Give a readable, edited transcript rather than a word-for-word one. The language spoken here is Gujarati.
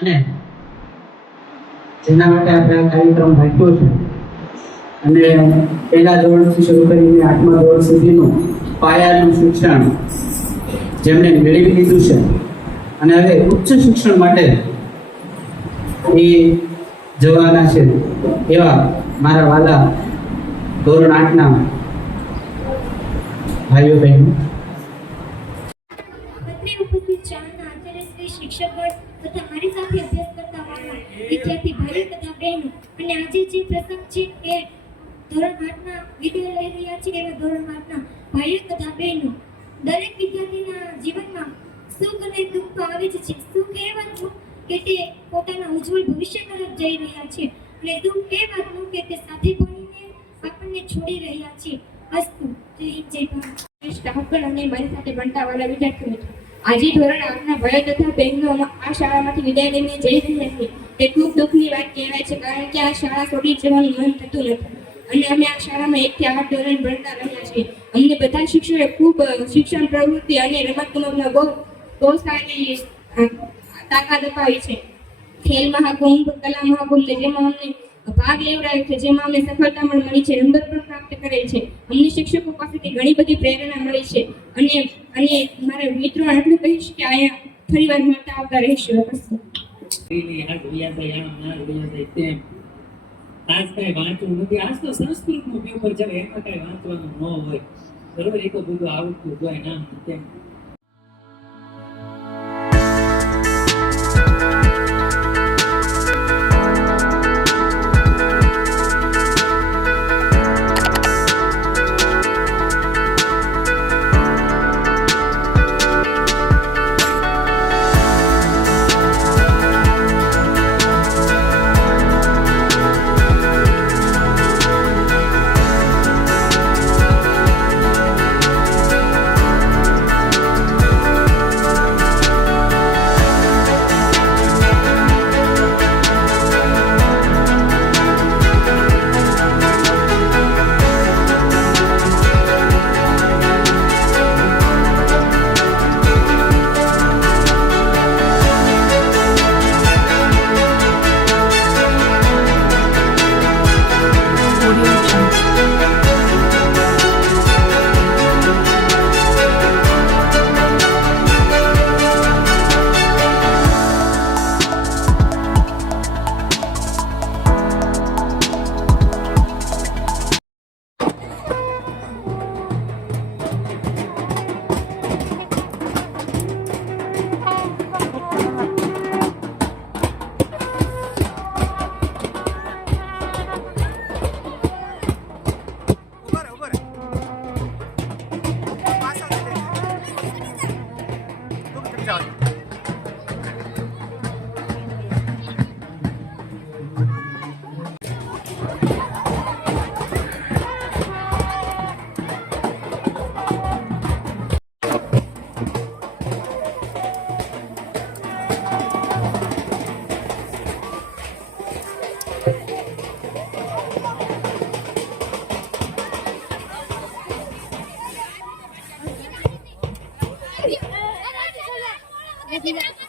અને જેના માટે આપણે આ કાર્યક્રમ રાખ્યો છે અને પહેલા ધોરણથી શરૂ કરીને 8મા ધોરણ સુધીનું પાયાનું શિક્ષણ જેમણે મેળવી લીધું છે અને હવે ઉચ્ચ શિક્ષણ માટે એ જવાના છે એવા મારા વાલા ધોરણ 8ના ભાઈઓ બહેનો, શિક્ષકો તથા મારી સાથે અભ્યાસ કરતા વાલા વિદ્યાર્થી ભાઈઓ તથા બહેનો, અને આજે જે પ્રસંગ છે એ ધોરણ 8ના વિદ્યાર્થીઓ લઈ રહ્યા છે એવા ધોરણ 8ના ભાઈઓ તથા બહેનો, દરેક વિદ્યાર્થીના જીવનમાં સુખ અને દુઃખ તો આવે જ છે. સુખ એ વાતનું કે તે પોતાના ઉજ્જવળ ભવિષ્ય તરફ જઈ રહ્યા છે અને દુઃખ એ વાતનું કે તે સાથે ભણીને આપણને છોડી રહ્યા છે. અસ્તુ જય હિન્દ જય ભારત. સ્ટાફગણ અને મારી સાથે ભણતા વાલા વિદ્યાર્થીઓ, આજે ધોરણ 8ના ભાઈઓ તથા બહેનો આ શાળામાંથી વિદાય લઈને જઈ રહ્યા છે. તે ખૂબ દુઃખની વાત કહેવાય છે, કારણ કે આ શાળા છોડી જવાનું મન થતું નથી અને અમે આ શાળામાં 1 થી 8 ધોરણ ભણતા રહ્યા છીએ. અમને બધા શિક્ષકોએ ખૂબ શિક્ષણ પ્રવૃત્તિ અને રમતગમતમાં બહુ સારી તાકાત અપાવી છે. ખેલ મહાકુંભ, કલા મહાકુંભ જેમાં અમને ભાગ લેવડાવ્યો છે, જેમાં અમને સફળતા પણ મળી છે, નંબર પણ પ્રાપ્ત કરે છે. અમને શિક્ષકો પાસેથી ઘણી બધી પ્રેરણા મળી છે અને મારા મિત્રો આટલું કહીશ કે અહીંયા ફરીવાર મળતા આવતા રહીશું. આજ કઈ વાંચવું નથી, આજ તો સંસ્કૃતનું પેપર છે, એમાં કઈ વાંચવાનું ન હોય, બરોબર, એ તો બધું આવડતું હોય નામ તેમ. Gracias.